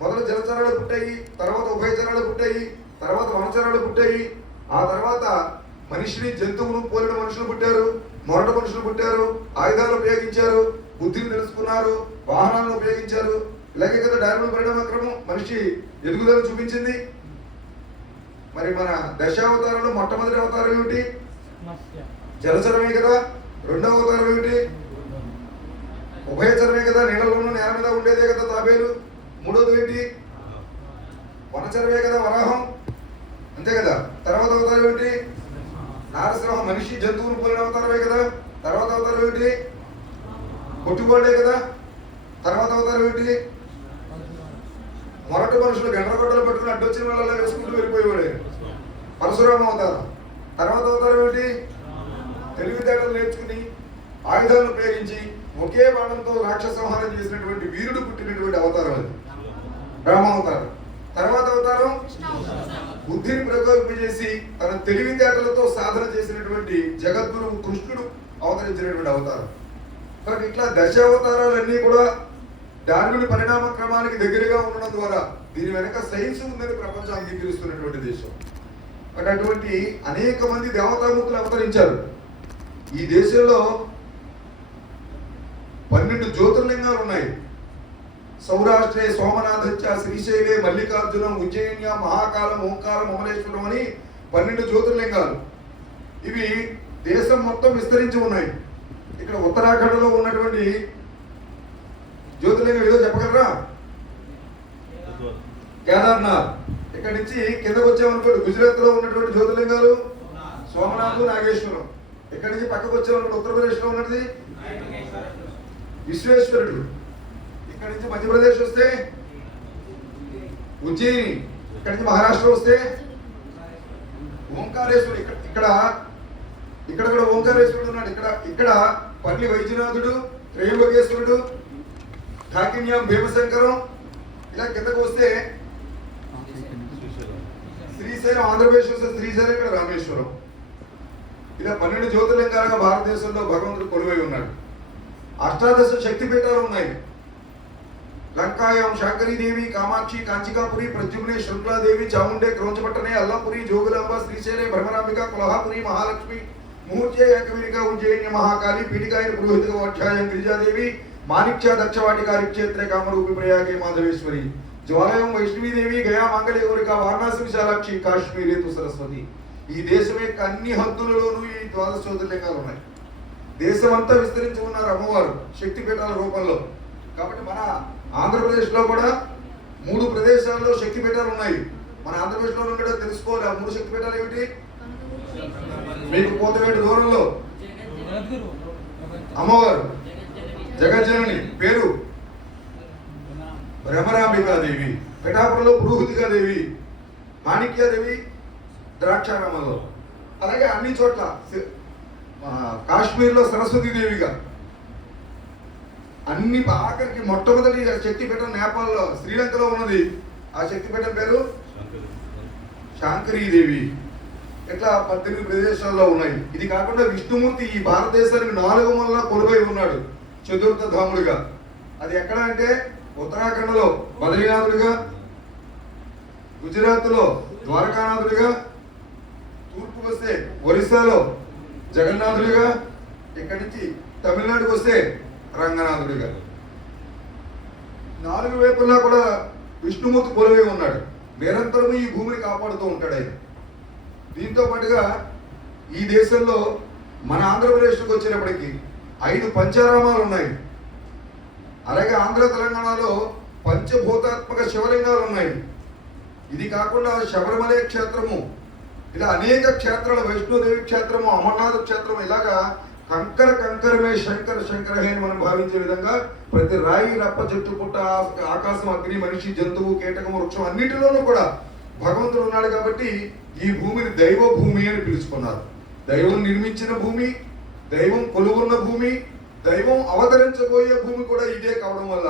మొదలు జలచరాలు పుట్టాయి, తర్వాత ఉభయచరాలు పుట్టాయి, తర్వాత వనచరాలు పుట్టాయి, ఆ తర్వాత మనిషిని జంతువును పోలిన మనుషులు పుట్టారు, మొరట మనుషులు పుట్టారు, ఆయుధాలు ఉపయోగించారు, బుద్ధిని తెలుసుకున్నారు, వాహనాలను ఉపయోగించారు. ఇలాగే కదా డార్విన్ పరిణామ క్రమం మనిషి ఎదుగుదల చూపించింది. మరి మన దశావతారంలో మొట్టమొదటి అవతారం ఏమిటి? జలచరమే కదా. రెండవ అవతారం ఏమిటి? ఉభయచరమే కదా, నీళ్ళలోనూ నేల మీద ఉండేదే కదా తాబేలు. మూడోది ఏంటి? వనచరమే కదా, వరాహం. అంతే కదా. తర్వాత అవతారం ఏమిటి? నారసింహం, మనిషి జంతువును పోలిన అవతారమే కదా. తర్వాత అవతారం ఏమిటి? కొట్టుకోళ్లే కదా. తర్వాత అవతారం ఏమిటి? మొరటి మనుషులు గండ్రగొడ్డలు పట్టుకుని అడ్డొచ్చిన వాళ్ళ వేసుకుంటూ వెళ్ళిపోయేవాడు, పరశురామ అవతారం. తర్వాత అవతారం ఏమిటి? తెలివితేటలు నేర్చుకుని ఆయుధాలను ఉపయోగించి ఒకే బాణంతో రాక్షస సంహారం చేసినటువంటి వీరుడు పుట్టినటువంటి అవతారం అది రామావతారం. తర్వాత అవతారం బుద్ధిని ప్రకోపించేసి తన తెలివితేటలతో సాధన చేసినటువంటి జగద్గురువు కృష్ణుడు అవతరించినటువంటి అవతారం. కాబట్టి ఇట్లా దశావతారాలన్నీ కూడా డార్విన్ పరిణామ క్రమానికి దగ్గరగా ఉండడం ద్వారా దీని వెనక సైన్స్ ఉందని ప్రపంచం అంగీకరిస్తున్నటువంటి దేశం. బట్ అటువంటి అనేక మంది దేవతామూర్తులు అవతరించారు. ఈ దేశంలో 12 జ్యోతిర్లింగాలు ఉన్నాయి. సౌరాష్ట్రే సోమనాథచ్చ, శ్రీశైలే మల్లికార్జునం, ఉజ్జయిన్య, మహాకాలం, ఓంకారం, అమలేశ్వరం అని 12 జ్యోతిర్లింగాలు. ఇవి దేశం మొత్తం విస్తరించి ఉన్నాయి. ఇక్కడ ఉత్తరాఖండ్లో ఉన్నటువంటి జ్యోతిర్లింగం ఏదో చెప్పగలరా? కేదార్నాథ్. ఇక్కడ నుంచి కిందకు వచ్చామనుకోండి గుజరాత్ లో ఉన్నటువంటి జ్యోతిర్లింగాలు సోమనాథ్, నాగేశ్వరం. ఇక్కడ నుంచి పక్కకు వచ్చామనుకోండి ఉత్తరప్రదేశ్ లో ఉన్నది విశ్వేశ్వరుడు. ఇక్కడ నుంచి మధ్యప్రదేశ్ వస్తే ఉజ్జయిని. ఇక్కడ నుంచి మహారాష్ట్ర వస్తే ఓంకారేశ్వరుడు. ఇక్కడ కూడా ఓంకారేశ్వరుడు ఉన్నాడు. ఇక్కడ పల్లి వైద్యనాథుడు, త్రయంబకేశ్వరుడు, ఠాకిన్యాం భీమశంకరం. ఇలా కిందకు వస్తే శ్రీశైలం, ఆంధ్రప్రదేశ్ వస్తే శ్రీశైలం, ఇక్కడ రామేశ్వరం. ఇలా 12 జ్యోతిర్లింగాలుగా భారతదేశంలో భగవంతుడు కొలువై ఉన్నాడు. అష్టాదశ శక్తిపీఠాలు ఉన్నాయి. లంకాయాం శాంకరీదేవి, కామాక్షి, కాంచికాపురి, ప్రద్యుమ్నే, శృంఖలాదేవి, చాముండే, క్రౌంచపట్టనే, అల్లాపురి, జోగులాంబ, శ్రీశైలే, భ్రమరాంబిక, కొల్హాపురి, మహాలక్ష్మి, ముహూర్తే, ఏకవీరిక, ఉజ్జయిన్య, మహాకాళి, పీఠికాయన, పురోహిత, వాధ్యాయం, గిరిజాదేవి, మాణిక్య, దక్షవాటికారి, క్షేత్రే, కామరూపి, ప్రయాగే, మాధవేశ్వరి, జ్వాలయం, వైష్ణవీదేవి, గయా, మంగళ గౌరిక, వారణాసి, విశాలాక్షి, కాశ్మీరే తు సరస్వతి. ఈ దేశం యొక్క అన్ని హద్దులలోనూ ఈ 12 జ్యోతిర్లింగాలు ఉన్నాయి. దేశమంతా విస్తరించి ఉన్నారు అమ్మవారు శక్తిపీఠాల రూపంలో. కాబట్టి మన ఆంధ్రప్రదేశ్లో కూడా 3 ప్రదేశాల్లో శక్తిపీఠాలు ఉన్నాయి. మన ఆంధ్రప్రదేశ్లో ఉండేటో తెలుసుకోవాలి. ఆ 3 శక్తిపీఠాలు ఏమిటి? మీకు కోతవేటు దూరంలో అమ్మవారు జగజ్జనని పేరు భ్రమరాంబికాదేవి, పిఠాపురంలో పురోహితికాదేవి, మాణిక్యాదేవి ద్రాక్షారామంలో, అలాగే అన్ని చోట్ల కాశ్మీర్లో సరస్వతీదేవిగా, అన్ని ఆఖరికి మొట్టమొదటి శక్తిపీఠం నేపాల్లో శ్రీలంకలో ఉన్నది. ఆ శక్తిపీఠం పేరు శాంకరీదేవి. ఇట్లా 18 ప్రదేశాల్లో ఉన్నాయి. ఇది కాకుండా విష్ణుమూర్తి ఈ భారతదేశానికి 4 మూలలా కొలువై ఉన్నాడు చతుర్థ ధాముడుగా. అది ఎక్కడ అంటే ఉత్తరాఖండ్లో బద్రీనాథుడిగా, గుజరాత్లో ద్వారకానాథుడిగా, తూర్పుకు వస్తే ఒరిస్సాలో జగన్నాథుడిగా, ఇక్కడి నుంచి తమిళనాడుకు వస్తే రంగనాథుడిగా. 4 వైపులా కూడా విష్ణుమూర్తి కొలువై ఉన్నాడు. నిరంతరం ఈ భూమిని కాపాడుతూ ఉంటాడు ఆయన. దీంతో పాటుగా ఈ దేశంలో మన ఆంధ్రప్రదేశ్కి వచ్చేటప్పటికి 5 పంచారామాలు ఉన్నాయి. అలాగే ఆంధ్ర తెలంగాణలో పంచభూతాత్మక శివలింగాలు ఉన్నాయి. ఇది కాకుండా శబరిమల క్షేత్రము, ఇలా అనేక క్షేత్రాలు, వైష్ణోదేవి క్షేత్రము, అమర్నాథ్ క్షేత్రము, ఇలాగా కంకరమే శంకర అని మనం భావించే విధంగా ప్రతి రాయి, రప్ప, చెట్టు, పుట్ట, ఆకాశం, అగ్ని, మనిషి, జంతువు, కీటకము, వృక్షం అన్నిటిలోనూ కూడా భగవంతుడు ఉన్నాడు. కాబట్టి ఈ భూమిని దైవ భూమి అని పిలుచుకున్నారు. దైవం నిర్మించిన భూమి, దైవం కొలువున్న భూమి, దైవం అవతరించబోయే భూమి కూడా ఇదే కావడం వల్ల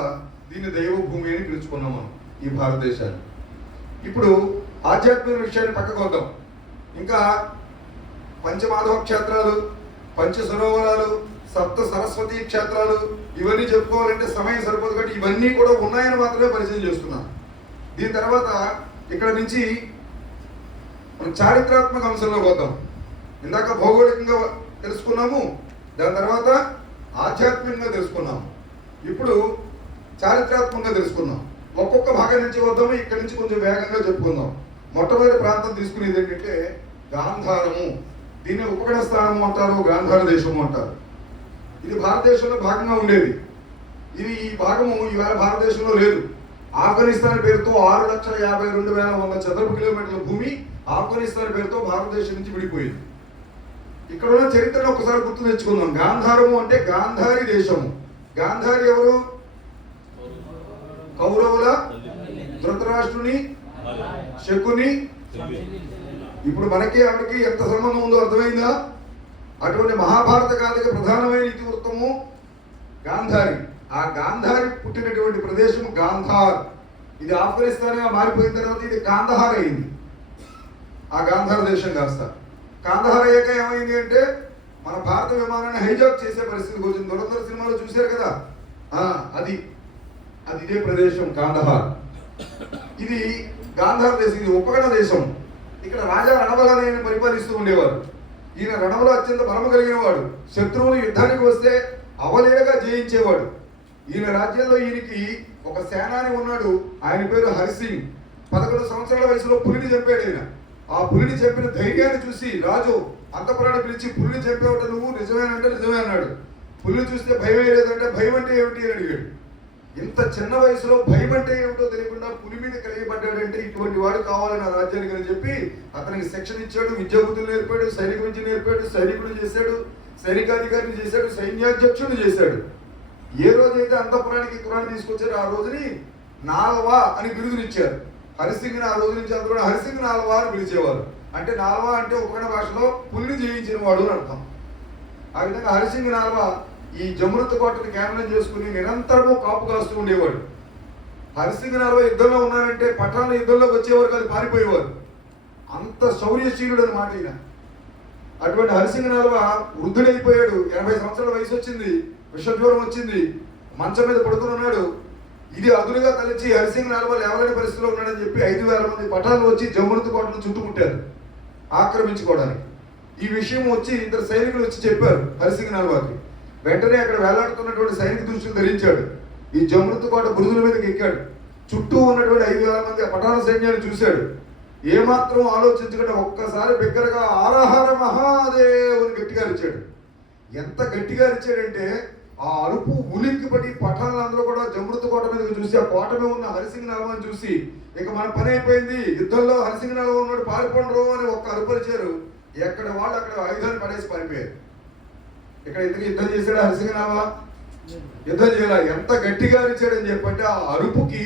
దీన్ని దైవ భూమి అని పిలుచుకున్నాం మనం ఈ భారతదేశాన్ని. ఇప్పుడు ఆధ్యాత్మిక విషయాన్ని పక్కకు వద్దాం. ఇంకా పంచమాధవ క్షేత్రాలు, పంచ సరోవరాలు, సప్త సరస్వతి క్షేత్రాలు, ఇవన్నీ చెప్పుకోవాలంటే సమయం సరిపోదు. కాబట్టి ఇవన్నీ కూడా ఉన్నాయని మాత్రమే పరిచయం చేస్తున్నాను. దీని తర్వాత ఇక్కడ నుంచి మనం చారిత్రాత్మక అంశంలోకి వద్దాం. ఇందాక భౌగోళికంగా తెలుసుకున్నాము, దాని తర్వాత ఆధ్యాత్మికంగా తెలుసుకున్నాము, ఇప్పుడు చారిత్రాత్మకంగా తెలుసుకుందాం. ఒక్కొక్క భాగం నుంచి వద్దాము, ఇక్కడి నుంచి కొంచెం వేగంగా చెప్పుకుందాం. మొట్టమొదటి ప్రాంతం తీసుకునేది ఏంటంటే గాంధారము. దీన్ని ఉపగణ స్థానము అంటారు, గాంధార దేశము అంటారు. ఇది భారతదేశంలో భాగంగా ఉండేది. ఇది ఈ భాగము ఈవేళ భారతదేశంలో లేదు. ఆఫ్ఘనిస్తాన్ పేరుతో 6,52,100 చదరపు కిలోమీటర్ల భూమి ఆఫ్ఘనిస్తాన్ పేరుతో భారతదేశం నుంచి విడిపోయింది. ఇక్కడ ఉన్న చరిత్రను ఒకసారి గుర్తు తెచ్చుకుందాం. గాంధారము అంటే గాంధారి దేశము. గాంధారి ఎవరు? కౌరవుల ధృతరాష్ట్రుని, శకుని. ఇప్పుడు మనకి ఆవిడకి ఎంత సంబంధం ఉందో అర్థమైందా? అటువంటి మహాభారత గాథకి ప్రధానమైన ఇతివృత్తము గాంధారి. ఆ గాంధారి పుట్టినటువంటి ప్రదేశం గాంధార్. ఇది ఆఫ్ఘనిస్తాన్గా మారిపోయిన తర్వాత ఇది కాందహార్ అయింది. ఆ గాంధార దేశం కాస్త కాందహార్ అయ్యాక ఏమైంది అంటే మన భారత విమానాన్ని హైజాక్ చేసే పరిస్థితికి వచ్చింది. దురంధర్ సినిమాలో చూశారు కదా, అది ఇదే ప్రదేశం కాందహార్. ఇది గాంధార దేశం, ఇది ఉపగణ దేశం. ఇక్కడ రాజా రణబలని పరిపాలిస్తూ ఉండేవారు. ఈయన రణంలో అత్యంత బలము కలిగిన వాడు. శత్రువులు యుద్ధానికి వస్తే అవలీలగా జయించేవాడు. ఈయన రాజ్యంలో ఈయనకి ఒక సేనాని ఉన్నాడు, ఆయన పేరు హరిసింగ్. 11 సంవత్సరాల వయసులో పులిని చంపాడు ఆయన. ఆ పులిని చంపిన ధైర్యాన్ని చూసి రాజు అంతఃపురాన్ని పిలిచి, పులిని చంపేవాడు నువ్వు, నిజమేనంటే నిజమే అన్నాడు. పులిని చూస్తే భయం లేదంటే భయం అంటే ఏమిటి అని అడిగాడు. ఇంత చిన్న వయసులో భయం అంటే ఏమిటో తెలియకుండా పులి మీద కలిగిపడ్డాడంటే ఇటువంటి వాడు కావాలి నా రాజ్యానికి అని చెప్పి అతనికి శిక్షణ ఇచ్చాడు, విద్యాబుద్ధులు నేర్పాడు, సైనిక విద్య నేర్పాడు, సైనికుడు చేశాడు, సైనికాధికారిని చేశాడు, సైన్యాధ్యక్షుడు చేశాడు. ఏ రోజైతే అంతఃపురానికి కురాన్ని తీసుకొచ్చారో ఆ రోజుని నాల్వా అని బిరుదునిచ్చారు. హరిసింగ్ని ఆ రోజు నుంచి అందరూ హరిసింగ్ నాల్వా అని పిలిచేవారు. అంటే నాల్వా అంటే ఉపగణ భాషలో పులిని జయించిన వాడు అని అర్థం. ఆ విధంగా హరిసింగ్ నాల్వా ఈ జమృత్ కోటను కేంద్రం చేసుకుని నిరంతరము కాపు కాస్తూ ఉండేవాడు. హరిసింగ్ నాల్వా యుద్ధంలో ఉన్నారంటే పట్టణ యుద్ధంలోకి వచ్చేవారు కాదు, పారిపోయేవారు. అంత శౌర్యశీలుడు అని మాట ఈయన. అటువంటి హరిసింగ్ నాల్వా వృద్ధుడైపోయాడు. 80 సంవత్సరాల వయసు వచ్చింది, విషజ్వరం వచ్చింది, మంచం మీద పడుకుని ఉన్నాడు. ఇది అదునుగా తలచి హరిసింగ్ నాల్వా లేవలేని పరిస్థితిలో ఉన్నాడని చెప్పి 5,000 మంది పఠాలు వచ్చి జమృత్ కోటను చుట్టుముట్టారు ఆక్రమించుకోవడానికి. ఈ విషయం వచ్చి 2 సైనికులు వచ్చి చెప్పారు హరిసింగ్ నాల్వాకి. వెంటనే అక్కడ వేలాడుతున్నటువంటి సైనిక దృష్టిని ధరించాడు. ఈ జమృత్ కోట బురుజుల మీదకి ఎక్కాడు. చుట్టూ ఉన్నటువంటి 5,000 మంది పఠాన సైన్యాన్ని చూశాడు. ఏమాత్రం ఆలోచించకుండా ఒక్కసారి బిగ్గరగా ఆరహర మహాదేవ్ అని గట్టిగా అరిచాడు. ఎంత గట్టిగా అరిచాడంటే ఆ అరుపు ఉలిక్కిపడి పఠానందరూ కూడా జమృత్ కోట మీదకి చూసి ఆ కోట మీద ఉన్న హరిసింగ్ నాల్వాని చూసి ఇక మన పని అయిపోయింది, యుద్ధంలో హరిసింగ్ నాల్వా ఉన్నాడు, పారిపోండ్రు అని ఒక్క అరుపరిచారు. ఎక్కడ వాళ్ళు అక్కడ ఆయుధాన్ని పడేసి పారిపోయారు. ఇక్కడ ఇంతకు యుద్ధం చేశాడు హరిసింగ్ నాల్వా? యుద్ధం చేయాల. ఎంత గట్టిగా అరిచాడని చెప్పంటే ఆ అరుపుకి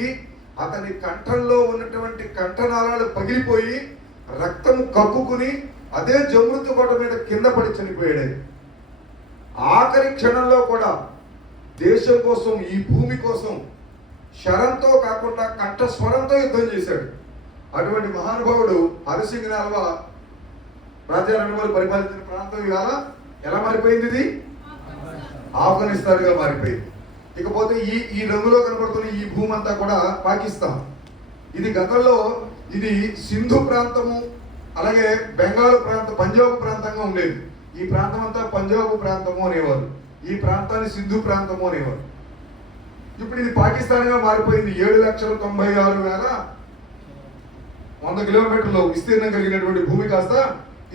అతని కంఠంలో ఉన్నటువంటి కంఠనాళాలు పగిలిపోయి రక్తము కక్కుకుని అదే జమృత్ కోట మీద కింద పడి చనిపోయాడు. ఆఖరి క్షణంలో కూడా దేశం కోసం, ఈ భూమి కోసం శరంతో కాకుండా కంఠస్వరంతో యుద్ధం చేశాడు. అటువంటి మహానుభావుడు హరిసింగ్ నాల్వా రాజా రణబలు పరిపాలించిన ప్రాంతం ఇవాళ ఎలా మారిపోయింది? ఇది ఆఫ్ఘనిస్తాన్గా మారిపోయింది. ఇకపోతే ఈ రంగులో కనబడుతున్న ఈ భూమి అంతా కూడా పాకిస్తాన్. ఇది గతంలో ఇది సింధు ప్రాంతము, అలాగే బెంగాల్ ప్రాంతం, పంజాబ్ ప్రాంతంగా ఉండేది. ఈ ప్రాంతం అంతా పంజాబ్ ప్రాంతము అనేవారు, ఈ ప్రాంతాన్ని సింధు ప్రాంతము అనేవారు. ఇప్పుడు ఇది పాకిస్తాన్గా మారిపోయింది. 7,96,100 కిలోమీటర్లు విస్తీర్ణం కలిగినటువంటి భూమి కాస్త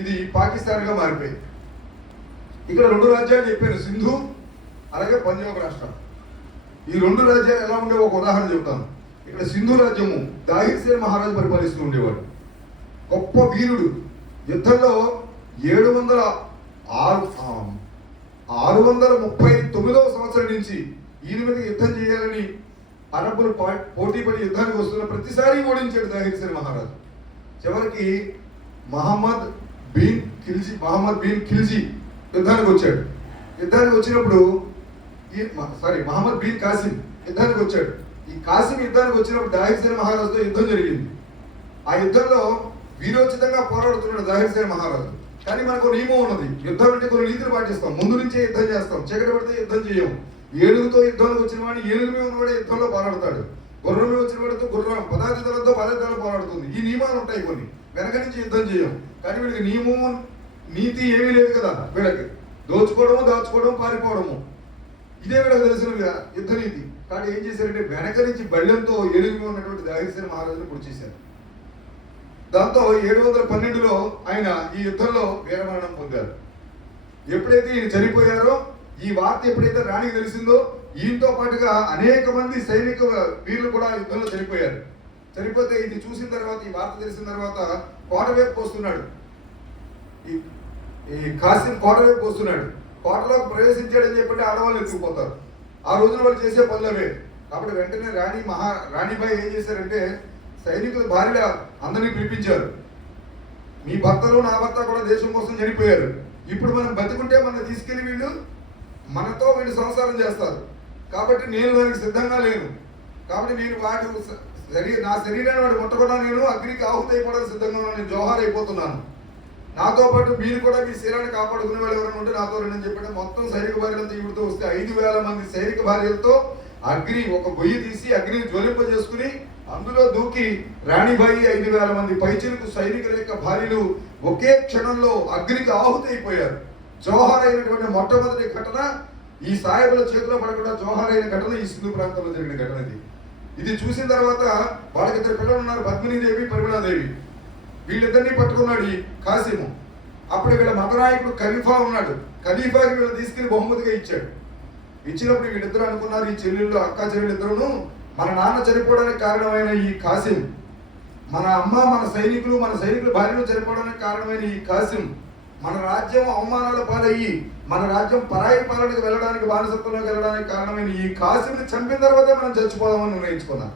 ఇది పాకిస్తాన్గా మారిపోయింది. ఇక్కడ 2 రాజ్యాలు చెప్పాను, సింధు అలాగే పంజాబ్ రాష్ట్రం. ఈ 2 రాజ్యాలు ఎలా ఉండేవో ఒక ఉదాహరణ చెబుతాను. ఇక్కడ సింధు రాజ్యము దాహిర్ సేన్ మహారాజు పరిపాలిస్తూ ఉండేవాడు. గొప్ప వీరుడు. యుద్ధంలో 639వ సంవత్సరం నుంచి ఈయన మీద యుద్ధం చేయాలని అరబ్బులు పోటీపడి యుద్ధానికి వస్తున్న ప్రతిసారి ఓడించాడు దాహిర్ సేన్ మహారాజు. చివరికి మహమ్మద్ బిన్ ఖిల్జీ యుద్ధానికి వచ్చాడు. యుద్ధానికి వచ్చినప్పుడు మహమ్మద్ బిన్ కాసిం యుద్ధానికి వచ్చాడు. ఈ కాసిం యుద్ధానికి వచ్చినప్పుడు దాహిర్ సేన్ మహారాజుతో యుద్ధం జరిగింది. ఆ యుద్ధంలో వీరోచితంగా పోరాడుతున్నాడు దాహిర్ సేన్ మహారాజు. కానీ మనకు నియమం ఉన్నది, యుద్ధం అంటే కొన్ని నీతులు పాటిస్తాం. ముందు నుంచే యుద్ధం చేస్తాం, చీకటి పడితే యుద్ధం చేయము. ఏనుగుతో యుద్ధంలోకి వచ్చిన వాడిని ఏనుగు మీద ఉన్నవాడే యుద్ధంలో పోరాడతాడు. గుర్రం మీద వచ్చిన వాడితో గుర్రం, పదార్థాలతో పదార్థాలు పోరాడుతుంది. ఈ నియమాలు ఉంటాయి కొన్ని. వెనక నుంచి యుద్ధం చేయం, కానీ వీళ్ళకి నియమం నీతి ఏమీ లేదు కదా. వీళ్ళకి దోచుకోవడము, దాచుకోవడం, పారిపోవడము, ఇదే వీళ్ళకి తెలిసిన యుద్ధ నీతి. కానీ ఏం చేశారంటే వెనక నుంచి బళ్ళెంతో ఏనుగు ఉన్నటువంటి దాగిరిసేన మహారాజును పొడి చేశారు. దాంతో 712లో ఆయన ఈ యుద్ధంలో వీరమరణం పొందారు. ఎప్పుడైతే ఈయన చనిపోయారో, ఈ వార్త ఎప్పుడైతే రాణికి తెలిసిందో, ఈయనతో పాటుగా అనేక మంది సైనిక వీరులు కూడా యుద్ధంలో చనిపోయారు. చనిపోతే ఇది చూసిన తర్వాత, ఈ వార్త తెలిసిన తర్వాత కోట వైపు వస్తున్నాడు. ఈ కాసిం కోట వైపు వస్తున్నాడు. కోటలోకి ప్రవేశించాడని చెప్పి ఆడవాళ్ళు ఎత్తుకుపోతారు. ఆ రోజున వాళ్ళు చేసే పనులవే. కాబట్టి వెంటనే రాణిబాయి ఏం చేశారంటే, సైనికుల భార్య అందరినీ పిలిపించారు. మీ భర్తలు నా భర్త కూడా దేశం కోసం చనిపోయారు. ఇప్పుడు మనం బతికుంటే మనం తీసుకెళ్లి వీళ్ళు సంసారం చేస్తారు. కాబట్టి నేను దానికి సిద్ధంగా లేను. కాబట్టి నేను నా శరీరాన్ని వాడు ముట్టకుండా నేను అగ్నికి ఆహుతి అయిపోవడానికి సిద్ధంగా ఉన్నాను. నేను జోహార్ అయిపోతున్నాను. నాతో పాటు మీరు కూడా మీ శరీరాన్ని కాపాడుకునే వాళ్ళు ఎవరైనా ఉంటే నాతో రండి అని చెప్పంటే మొత్తం సైనిక భార్యలతో ఈవిడితో వస్తే 5000 మంది సైనిక భార్యలతో అగ్ని ఒక గొయ్యి తీసి అగ్నిని జ్వలింపజేసుకుని అందులో దూకి రాణిబాయి 5000 మంది పైచిలకు సైనికుల యొక్క భార్యలు ఒకే క్షణంలో అగ్నికి ఆహుతి అయిపోయారు. జోహార్ అయినటువంటి మొట్టమొదటి ఘటన, ఈ సాహెబుల చేతిలో పడకుండా జోహార్ అయిన ఘటన ఈ సింధు ప్రాంతంలో జరిగిన ఘటన. ఇది చూసిన తర్వాత వాళ్ళకి 2 పిల్లలు ఉన్నారు, పద్మినీదేవి, పరిమళాదేవి. వీళ్ళిద్దరినీ పట్టుకున్నాడు ఈ కాసిము. అప్పుడు వీళ్ళ మతనాయకుడు ఖలీఫా ఉన్నాడు. ఖలీఫాకి వీళ్ళు తీసుకెళ్లి బహుమతిగా ఇచ్చాడు. ఇచ్చినప్పుడు వీళ్ళిద్దరు అనుకున్నారు, ఈ చెల్లెళ్ళు అక్క చెల్లెళ్ళిద్దరును మన నాన్న చనిపోవడానికి కారణమైన ఈ కాసిం, మన అమ్మ మన సైనికుల భార్యలు చనిపోవడానికి కారణమైన ఈ కాసిం, మన రాజ్యం అవమానాల పాలయ్యి మన రాజ్యం పరాయి పాలనకు వెళ్ళడానికి, బానిసత్వంలోకి వెళ్ళడానికి కారణమైన ఈ కాసింని చంపిన తర్వాతే మనం చచ్చిపోదామని నిర్ణయించుకున్నాం.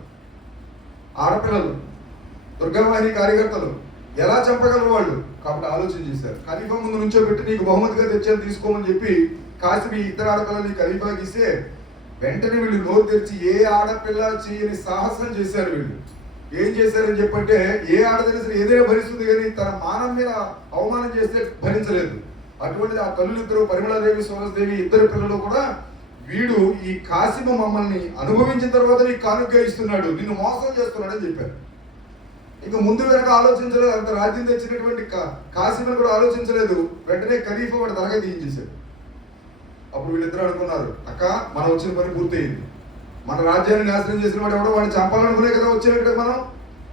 ఆడపిల్లలు, దుర్గావాహిని కార్యకర్తలు ఎలా చంపగలరు వాళ్ళు? కాబట్టి ఆలోచన చేశారు. ఖలీఫా ముందు నుంచో పెట్టి నీకు బహుమతిగా తెచ్చాను తీసుకోమని చెప్పి కాసిం ఈ ఇద్దరు ఆడపిల్లల్ని ఖలీఫాకి ఇస్తే వెంటనే వీళ్ళు నోరు తెరిచి ఏ ఆడపిల్ల చేయని సాహసం చేశారు. వీళ్ళు ఏం చేశారని చెప్పంటే, ఏ ఆడదైనా సరే ఏదైనా భరిస్తుంది, కానీ తన మానం మీద అవమానం చేస్తే భరించలేదు. అటువంటిది ఆ తల్లులిద్దరు పరిమళాదేవి, సోరస్దేవి ఇద్దరు పిల్లలు కూడా వీడు ఈ కాసిమ మమ్మల్ని అనుభవించిన తర్వాత నీకు కానుకగా ఇస్తున్నాడు, నిన్ను మోసం చేస్తున్నాడు అని చెప్పారు. ఇక ముందు వెనక ఆలోచించలేదు. అంత రాజ్యం తెచ్చినటువంటి కాసిమని కూడా ఆలోచించలేదు. వెంటనే ఖలీఫా వాడు తలగా తీయించేశాడు. అప్పుడు వీళ్ళిద్దరు అనుకున్నారు, అక్క మనం వచ్చిన పని పూర్తయింది. మన రాజ్యాన్ని నాశనం చేసిన వాడు ఎవడో వాడిని చంపాలనుకునే కదా వచ్చేటట్టు మనం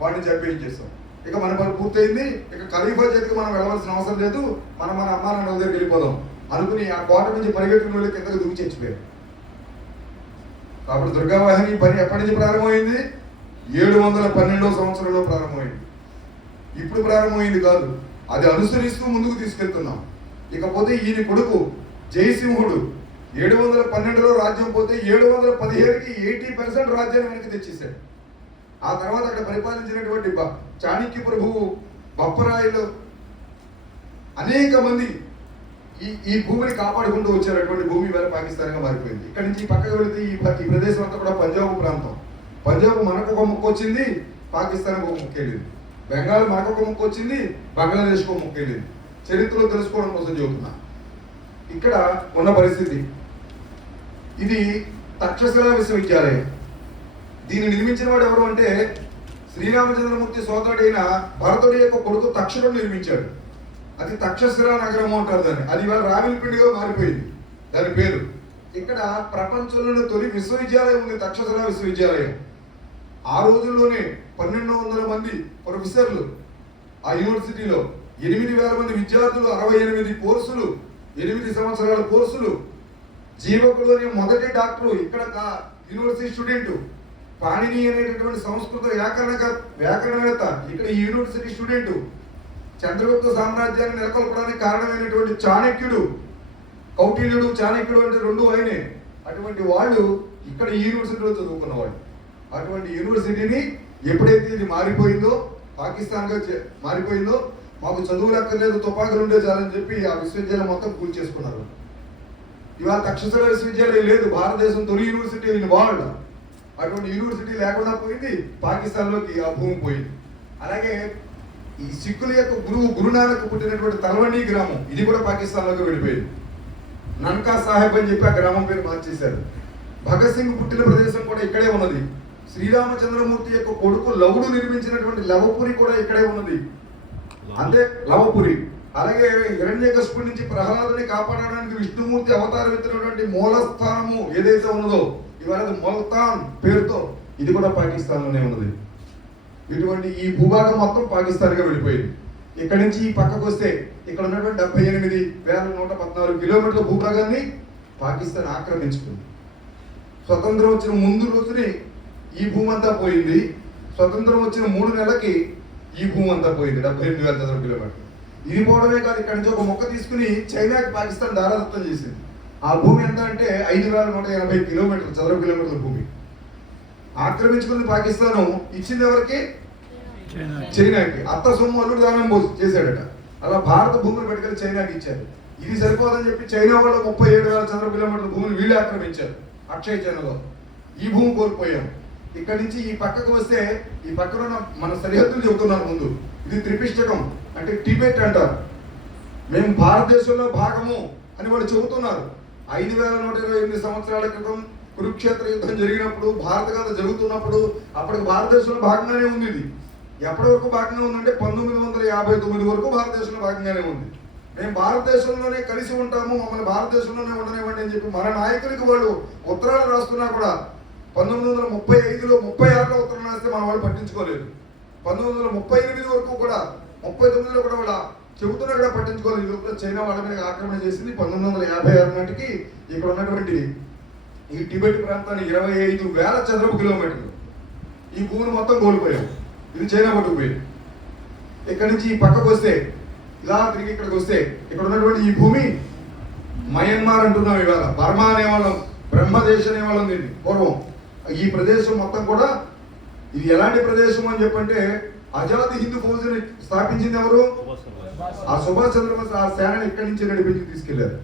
వాడిని చంపేయించేస్తాం. ఇక మన పని పూర్తయింది. ఇక ఖలీఫా చేతికి మనం వెళ్ళవలసిన అవసరం లేదు. మన అమ్మా నాన్న దగ్గరికి వెళ్ళిపోదాం అనుకుని ఆ కోట నుంచి పరిగెత్తుకుని వెళ్ళి కిందకు దూకి చచ్చిపోయారు. కాబట్టి దుర్గావాహిని పని ఎప్పటి నుంచి ప్రారంభమైంది? 712వ సంవత్సరంలో ప్రారంభమైంది. ఇప్పుడు ప్రారంభమైంది కాదు, అది అనుసరిస్తూ ముందుకు తీసుకెళ్తున్నాం. ఇకపోతే ఈయన కొడుకు జయసింహుడు 712లో రాజ్యం పోతే 717కి 80% రాజ్యాన్ని వెనక్కి తెచ్చేశాడు. ఆ తర్వాత అక్కడ పరిపాలించినటువంటి చాణక్య ప్రభువు, బప్పరాయులు అనేక మంది ఈ భూమిని కాపాడుకుంటూ వచ్చారు. అటువంటి భూమి వేళ పాకిస్తాన్గా మారిపోయింది. ఇక్కడ నుంచి పక్కకు వెళితే ఈ ప్రదేశం అంతా కూడా పంజాబ్ ప్రాంతం. పంజాబ్ మనకు ఒక ముక్క వచ్చింది, పాకిస్తాన్కి ఒక ముక్క వెళ్ళింది. బెంగాల్ మనకు ఒక ముక్క వచ్చింది, బంగ్లాదేశ్కి ఒక ముక్క వెళ్ళింది. చరిత్రలో తెలుసుకోవడం కోసం చెబుతున్నా. ఇక్కడ ఉన్న పరిస్థితి ఇది. తక్షశిల విశ్వవిద్యాలయం, దీన్ని నిర్మించిన వాడు ఎవరు అంటే శ్రీరామచంద్రమూర్తి సోదరుడైన భరతుడి యొక్క కొడుకు తక్షకుడు నిర్మించాడు. అది తక్షశిల నగరం అంటారు దాన్ని. అది ఇవాళ రావిల్పిండిగా మారిపోయింది దాని పేరు. ఇక్కడ ప్రపంచంలోని తొలి విశ్వవిద్యాలయం ఉంది, తక్షశిల విశ్వవిద్యాలయం. ఆ రోజుల్లోనే 1200 మంది ప్రొఫెసర్లు ఆ యూనివర్సిటీలో, 8000 మంది విద్యార్థులు, 68 కోర్సులు, 8 సంవత్సరాల కోర్సులు. జీవకుడు అనే మొదటి డాక్టరు ఇక్కడ యూనివర్సిటీ స్టూడెంట్. పాణిని అనేటటువంటి సంస్కృత వ్యాకరణవేత్త ఇక్కడ ఈ యూనివర్సిటీ స్టూడెంట్. చంద్రగుప్త సామ్రాజ్యాన్ని నెలకొల్పడానికి కారణమైనటువంటి చాణక్యుడు, కౌటిల్యుడు, చాణక్యుడు అంటే 2 ఆయనే. అటువంటి వాళ్ళు ఇక్కడ ఈ యూనివర్సిటీలో చదువుకున్నవాళ్ళు. అటువంటి యూనివర్సిటీని ఎప్పుడైతే ఇది మారిపోయిందో, పాకిస్తాన్గా మారిపోయిందో, మాకు చదువులు అక్కర్లేదు, తుపాకులు ఉండే చాలని చెప్పి ఆ విశ్వవిద్యాలయం మొత్తం కూల్చేసుకున్నారు. ఇవాళ తక్షశిల విశ్వవిద్యాలయం లేదు. భారతదేశం తొలి యూనివర్సిటీ ఇన్ వరల్డ్. అటువంటి యూనివర్సిటీ లేకుండా పోయింది. పాకిస్తాన్లోకి ఆ భూమి పోయింది. అలాగే ఈ సిక్కుల యొక్క గురునానక్ పుట్టినటువంటి తల్వణి గ్రామం, ఇది కూడా పాకిస్తాన్లోకి వెళ్ళిపోయింది. నన్కా సాహెబ్ అని చెప్పి ఆ గ్రామం పేరు మార్చేశారు. భగత్ సింగ్ పుట్టిన ప్రదేశం కూడా ఇక్కడే ఉన్నది. శ్రీరామచంద్రమూర్తి యొక్క కొడుకు లవుడు నిర్మించినటువంటి లవపురి కూడా ఇక్కడే ఉన్నది. అంతే, లవపురి. అలాగే హిరణ్యకశిపుడి నుంచి ప్రహ్లాదుని కాపాడడానికి విష్ణుమూర్తి అవతారం ఎత్తినటువంటి మూలస్థానము ఏదైతే ఉన్నదో ఇవాళ ముల్తాన్ పేరుతో ఇది కూడా పాకిస్తాన్లోనే ఉన్నది. ఇటువంటి ఈ భూభాగం మొత్తం పాకిస్తాన్గా వెళ్ళిపోయింది. ఇక్కడి నుంచి ఈ పక్కకు వస్తే ఇక్కడ ఉన్నటువంటి 78,114 కిలోమీటర్ల భూభాగాన్ని పాకిస్తాన్ ఆక్రమించుకుంది. స్వతంత్రం వచ్చిన ముందు రోజుని ఈ భూమి అంతా పోయింది. స్వతంత్రం వచ్చిన 3 నెలలకి ఈ భూమి అంతా పోయింది, 78,000 చదరపు కిలోమీటర్లు. ఇది పోవడమే కాదు, ఇక్కడ నుంచి ఒక మొక్క తీసుకుని చైనాకి పాకిస్తాన్ దారాదత్తం చేసింది. ఆ భూమి ఎంత అంటే 5,180 కిలోమీటర్లు చదరపు కిలోమీటర్ల భూమి ఆక్రమించుకుంది పాకిస్తాను. ఇచ్చింది ఎవరికి? చైనాకి. అత్త సొమ్ము అల్లుడు దానం చేశాడట. అలా భారత భూమిని పట్టుకెళ్ళి చైనాకి ఇచ్చారు. ఇది సరిపోదని చెప్పి చైనా వాళ్ళు 37,000 చదరపు కిలోమీటర్ల భూమిని వీళ్ళు ఆక్రమించారు అక్షయ చైనాలో. ఈ భూమి కోల్పోయాం. ఇక్కడి నుంచి ఈ పక్కకు వస్తే ఈ పక్కన ఉన్న మన సరిహద్దులు చెబుతున్నారు ముందు. ఇది త్రిపిష్టకం అంటే టిబెట్ అంటారు. మేము భారతదేశంలో భాగము అని వాళ్ళు చెబుతున్నారు. 5,128 సంవత్సరాల క్రితం కురుక్షేత్ర యుద్ధం జరిగినప్పుడు, భారత కథ జరుగుతున్నప్పుడు అప్పటికి భారతదేశంలో భాగంగానే ఉంది. ఇది ఎప్పటి వరకు భాగంగా ఉందంటే 1959 వరకు భారతదేశంలో భాగంగానే ఉంది. మేము భారతదేశంలోనే కలిసి ఉంటాము, మమ్మల్ని భారతదేశంలోనే ఉండనివ్వండి అని చెప్పి మన నాయకులకి వాళ్ళు ఉత్తరాలు రాస్తున్నా కూడా 1935లో 36లో ఉత్తరం రాస్తే మన వాళ్ళు పట్టించుకోలేదు. 1938 వరకు కూడా 39లో కూడా వాళ్ళ చెబుతున్నా కూడా పట్టించుకోలేదు. ఈ లోపల చైనా వాళ్ళ మీద ఆక్రమణ చేసింది. 1956 నాటికి ఇక్కడ ఉన్నటువంటి ఈ టిబెట్ ప్రాంతాన్ని 25,000 చదరపు కిలోమీటర్లు ఈ భూమిని మొత్తం కోల్పోయాం. ఇది చైనా పట్టుకుపోయింది. ఇక్కడి నుంచి ఈ పక్కకు వస్తే ఇలా తిరిగి ఇక్కడికి వస్తే ఇక్కడ ఉన్నటువంటి ఈ భూమి మయన్మార్ అంటున్నాం. ఇవాళ బర్మా అనేవాళ్ళం, బ్రహ్మదేశ్ అనేవాళ్ళం. దీన్ని పూర్వం ఈ ప్రదేశం మొత్తం కూడా ఇది ఎలాంటి ప్రదేశం అని చెప్పంటే ఆజాద్ హిందూ ఫౌజ్ని స్థాపించింది ఎవరు? ఆ సుభాష్ చంద్రబోస్ ఆ సేనని ఇక్కడి నుంచి నడిపించి తీసుకెళ్లారు.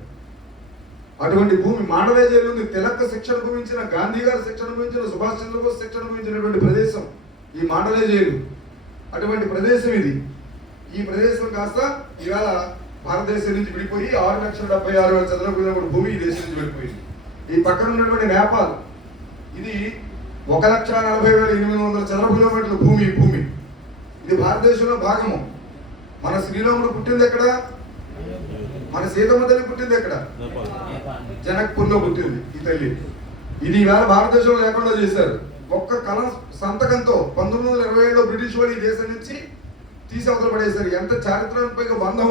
అటువంటి భూమి మాండలే జైలు ఉంది. తిలక్ శిక్షణ భూమించిన, గాంధీ గారు శిక్షణ భూమించిన, సుభాష్ చంద్రబోస్ శిక్షణ భూమించినటువంటి ప్రదేశం ఈ మాండలే జైలు. అటువంటి ప్రదేశం ఇది. ఈ ప్రదేశం కాస్త ఇవాళ భారతదేశం నుంచి విడిపోయి 6,76,000 చదరపు కిలోమీటర్ల భూమి ఈ దేశం నుంచి వెళ్ళిపోయింది. ఈ పక్కన ఉన్నటువంటి నేపాల్ ఇది 1,40,800 చదరపు కిలోమీటర్ల భూమి. ఇది భారతదేశంలో భాగము. మన శ్రీరాముడు పుట్టింది ఎక్కడ? మన సీతమ్మ తల్లి పుట్టింది ఎక్కడ? జనక్పూర్లో పుట్టింది ఈ తల్లి. ఇది ఈవేళ భారతదేశంలో లేకుండా చేశారు. ఒక్క కలం సంతకంతో 1927లో బ్రిటిష్ వాళ్ళు ఈ దేశం నుంచి తీసి అవతల పడేశారు. ఎంత చారిత్రాత్మక బంధం